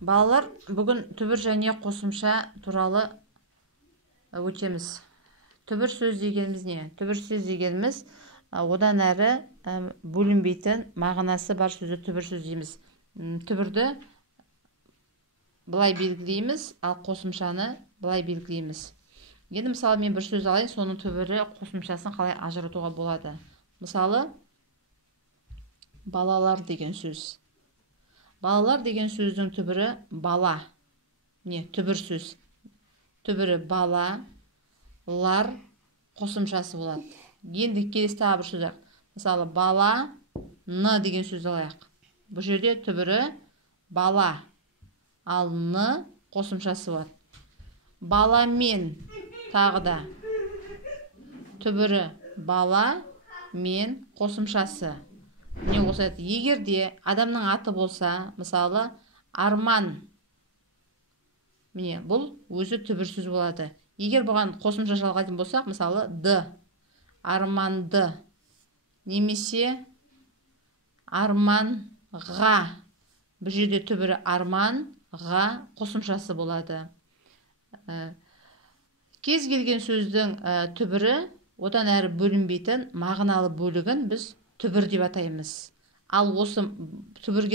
Балалар, бүгін түбір және қосымша туралы өтеміз. Түбір сөз дегеніміз не? Түбір сөз дегеніміз одан әрі бөлінбейтін мағынасы бар сөзді түбір сөз дейміз. Түбірді былай белгілейміз, ал қосымшаны былай белгілейміз. Енді мысалы мен бір сөз алайын, соның түбірі қосымшасын қалай ажыратуға болады. Мысалы, балалар деген сөз. Балалар деген сөздің түбірі бала. Не, түбір сөз. Түбірі бала, лар қосымшасы болады. Енді келесі тағы бір сөз. Мысалы, бала, ны деген сөз алайық. Бұл жерде түбірі бала, ал ны қосымшасы болады. Бала мен тағы да түбірі бала мен қосымшасы. Не болса, егер де адамның аты болса, мысалы, Арман. Міне, бұл өзі түбір сөз болады. Егер бұған қосымша жалғайтын болсақ, мысалы, д. Арманды. Немесе арманға. Бұл жерде түбірі арманға қосымшасы болады. Кез келген сөздің түбірі одан әрі бөлінбейтін мағыналы бөлігін біз түбір деп атаймыз. Ал осы түбірге